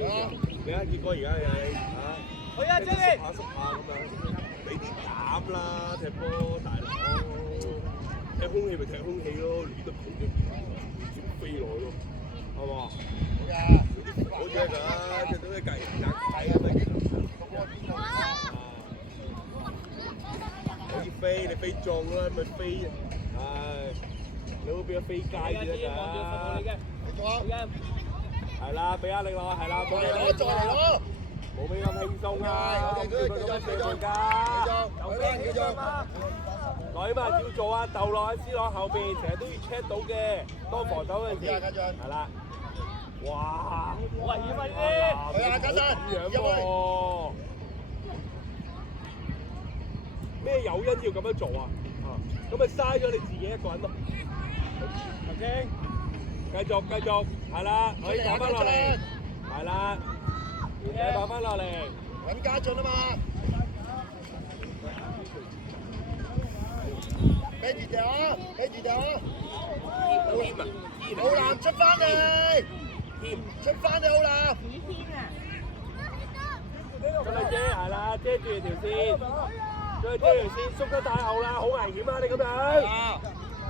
你睇結果而家係啊，去啊，張力！縮下咁樣，俾啲膽啦，踢波大佬，踢空氣咪踢空氣咯，亂得佢直飛落去咯，係嘛？好嘅，好隻㗎，隻到啲雞鴨仔咁樣。可以飛，你飛中啦，咪飛，唉，你會變咗飛街嘅㗎。係啦，俾壓力落，係啦，冇你再嚟咯，冇俾咁輕鬆啊！我叫佢咁射門㗎，有飛嘛？女嘛要做啊，竇落喺 C 朗後邊，成日都要 check 到嘅，當防守嗰陣時。係啦，哇！危險啊啲！去啊，家陣咁樣喎，咩誘因要咁樣做啊？咁咪嘥咗你自己一個人咯。OK。繼續，係啦，可以打翻落嚟，係啦，你打翻落嚟，揾家俊啊嘛，俾住條啊，俾住條啊，好南出翻嚟，出翻嚟好南，出嚟遮，係啦，遮住條線，再遮條線，縮得太後啦，好危險啊！你咁樣，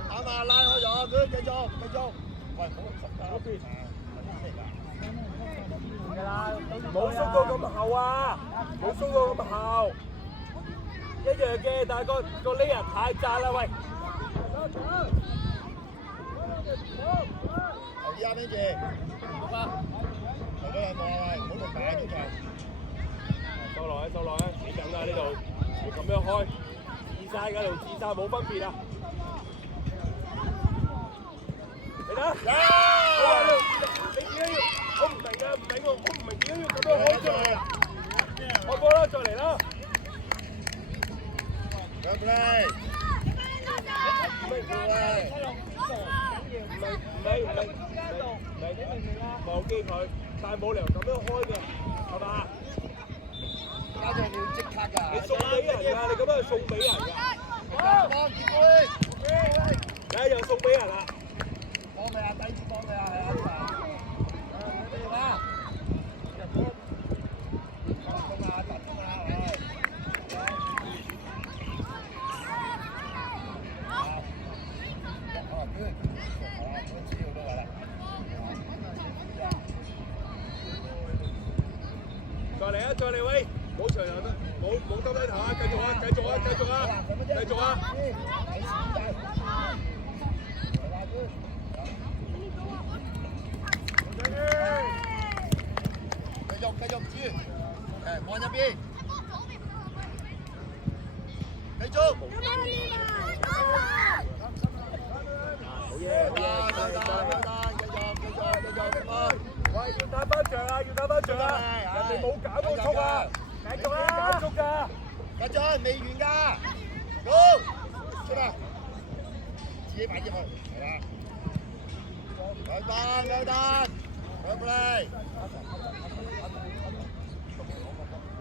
啱啊，拉開咗，佢繼續。喂，冇縮到咁後啊！冇縮到咁後，一樣嘅，但係個 layer 太窄啦，喂！留意下邊住，留咗兩個啊，喂，唔好咁大中場。收落啊！死緊啦呢度，你咁樣開，自晒㗎，同自晒冇分別啊！你睇，你點解要？我唔明啊，我唔明點解要咁樣開出嚟啊！開波啦，再嚟啦！Good play，忘記佢，但係冇理由咁樣開嘅，係嘛？家長要即刻㗎，你送俾人㗎，你咁樣係送俾人㗎。幫結杯，你又送俾人啦？幫你啊，低啲幫你啊，係啊，再嚟喂，冇長人啦，冇耷低頭啊，繼續啊！繼續住，誒望入邊，繼續。好嘢，喂，要打翻場啊！人哋冇減到速啊！繼續啦，減速㗎！家俊未完㗎，好，出啦，自己擺入去，係啦，兩單，兩 play，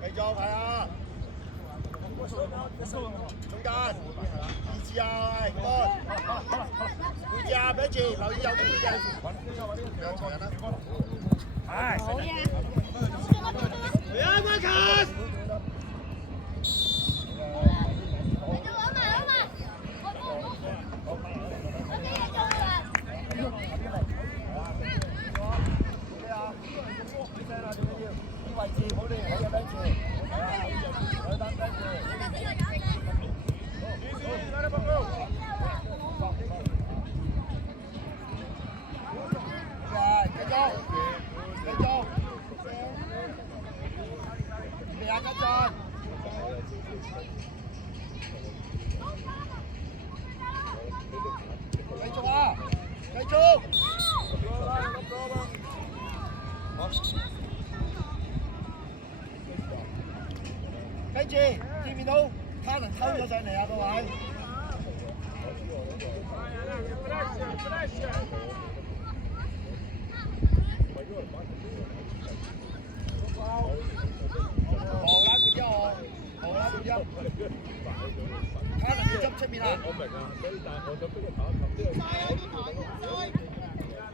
繼續係啊，中間，二次啊，喂，背字啊，俾住，留意右邊背字，兩個人啦，係，好嘢，嚟啊，Marcus！位置好啲，好嘅 bench，係啊，兩單 bench。繼續，未啊，家俊。繼續啊，繼續。跟住見唔見到卡能偷咗上嚟啊？各位，卡能要執出面啊！我明啊，所以但係我想俾佢打一球，呢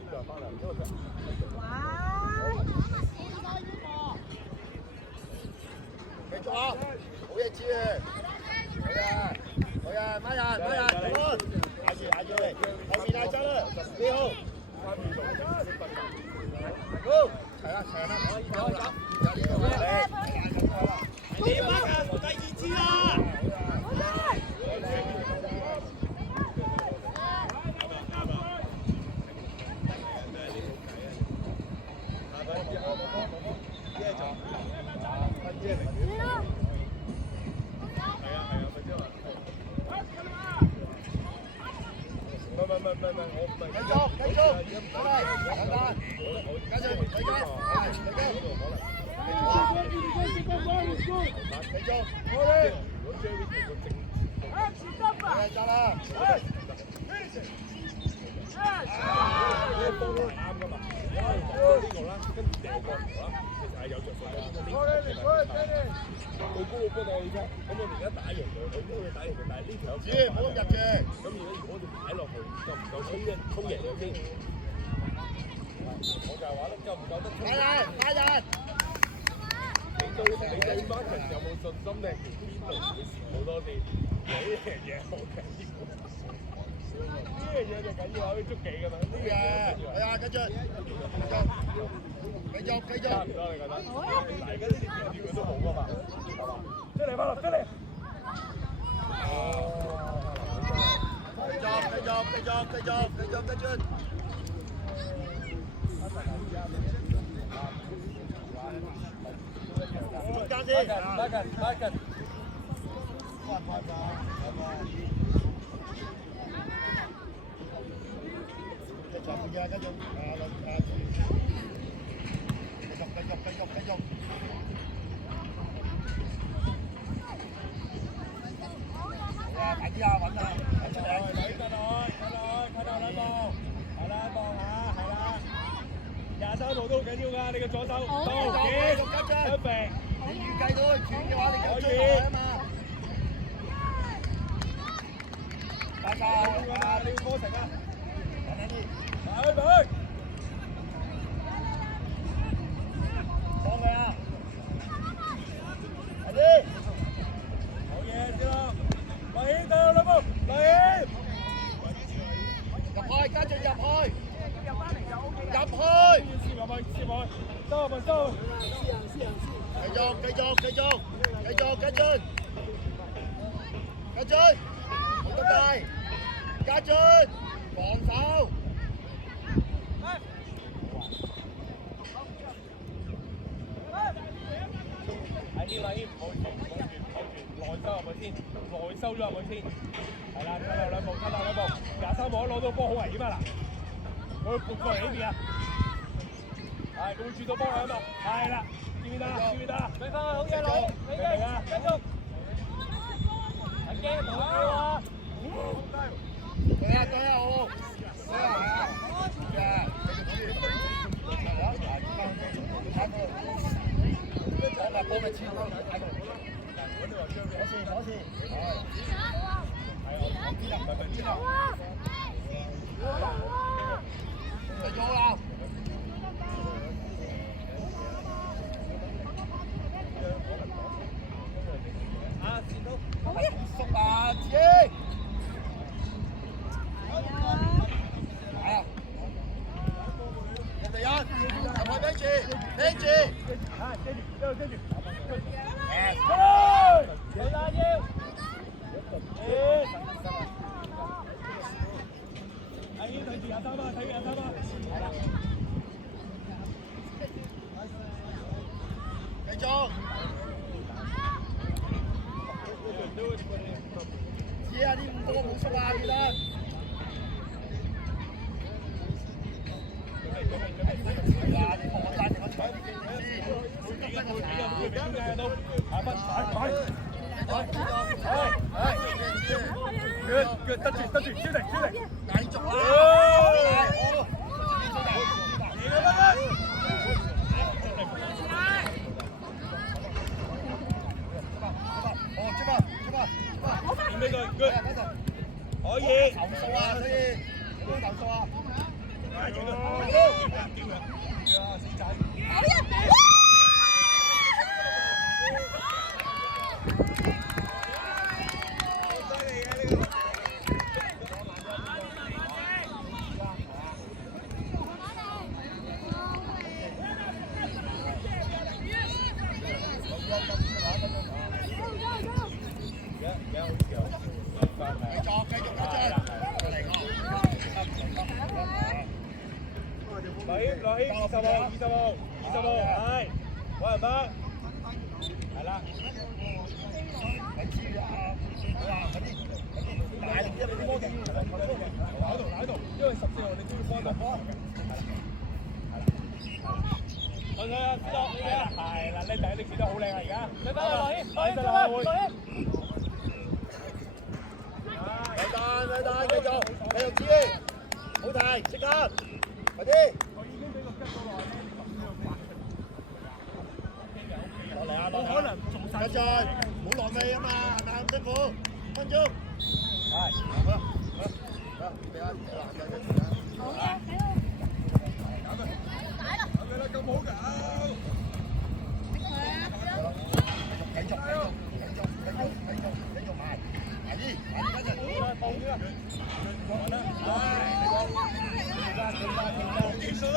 個就翻嚟，因為哇！啊！好嘢知啊！好啊！買人，下住嚟，後面係真啦，幾好。好，齊啦，你乜啊？第二次啦！ 15，係，冇人翻，係啦。你知啊？係啊，嗰啲大力啲俾啲波嘅，喺度，因為14號你都要幫到波。係啦，知道，係啦，你第一你剪得好靚啊而家。你翻嚟，來得啦，來。嚟單，繼續知，好大，即刻，快啲！落嚟啊，落嚟！可能做曬，繼續，唔好浪費啊嘛，係咪咁辛苦？5分鐘，係，好啦，俾啊，好嘅，喺度。咁好搞！繼續埋，阿姨，跟住，放咗啦，結束啦！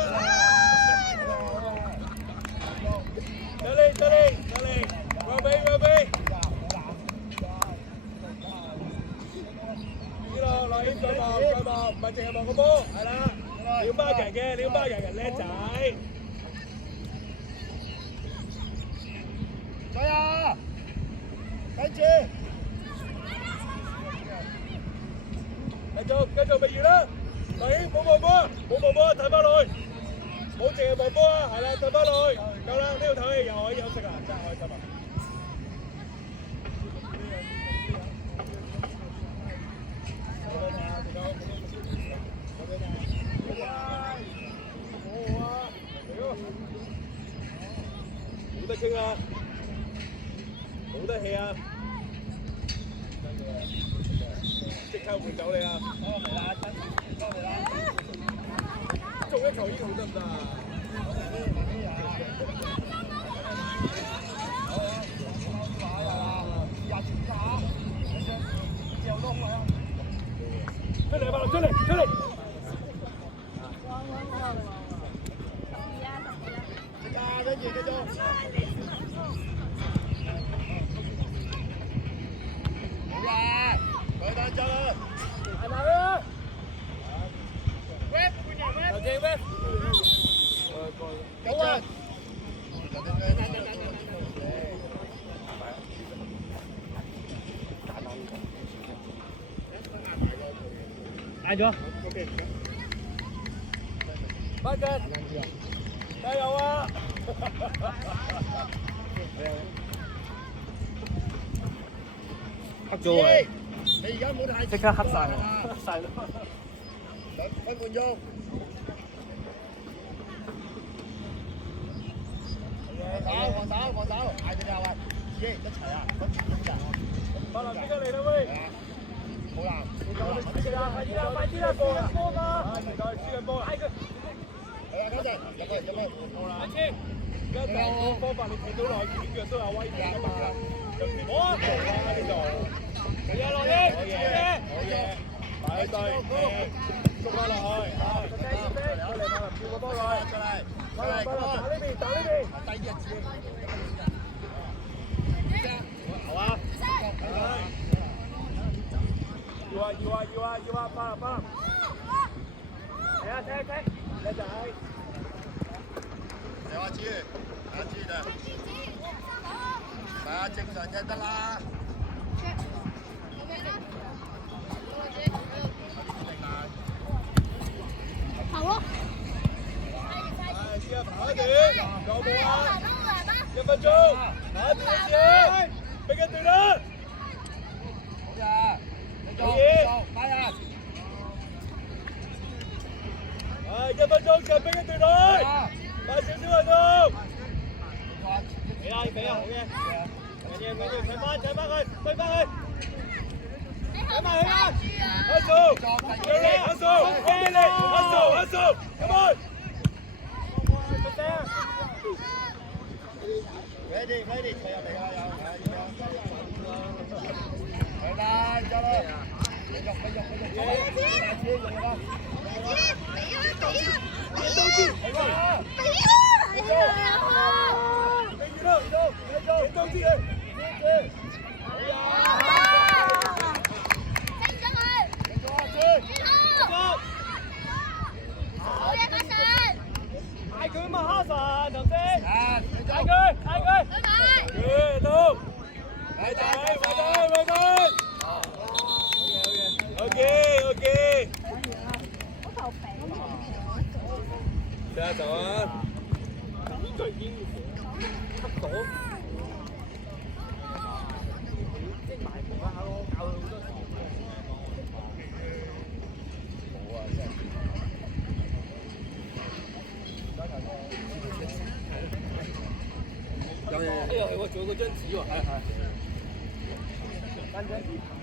這裡，右邊，呢度落去再望，唔係淨係望個波，係啦，撩包人嘅，撩包人叻仔。再啊！跟住，繼續咪完啦！嚟，冇望波，睇翻落去，冇淨係望波啊，係啦，睇翻落去，夠啦，呢度唞氣又可以休息啊，真係開心啊！冇得傾啊！冇得氣啊！即刻換走你啊！中一球已經好得唔得啊？出嚟吧，出嚟！跟住繼續。佢單走啦，係咪啊？喂，頭先喂，好啊！嗌咗 ，OK。班長，加油啊！黑咗喎！你而家冇太即刻黑晒啦！黑晒啦！2分半鐘。放手！嗌佢哋啊喂，自己一齊啊，分住點㗎？法林即刻嚟啦喂！好難，快啲啦！過緊波嘛！輸緊波，嗌佢。係啊，嗰陣入去。阿千，而家第二個方法你睇到落去，腳都有威力啊嘛！我啊，呢度。好嘢，落英，好嘢，擺對，捉翻落去，好，過嚟，跳個波落去，打呢邊，第二次，好啊，要啊，翻，嚟啊，踢，叻仔，有阿志啊，係啊，正常就得啦。跑咯！試下跑一段，夠冇啊？1分鐘，跑一段先，俾緊段啦！好嘢，快啊！1分鐘就俾緊段落，快少少運動。俾啊，好嘅，緊要，踢翻佢，推翻佢。起碼，阿數，come on！ ready，退入嚟啦，有，係啦，走啦，繼續，嗌佢嘛，哈神，頭先。吸到。即係埋伏下咯，教佢好多時。冇啊，真係。哎呀，係喎，仲有嗰張紙喎，係。單張紙。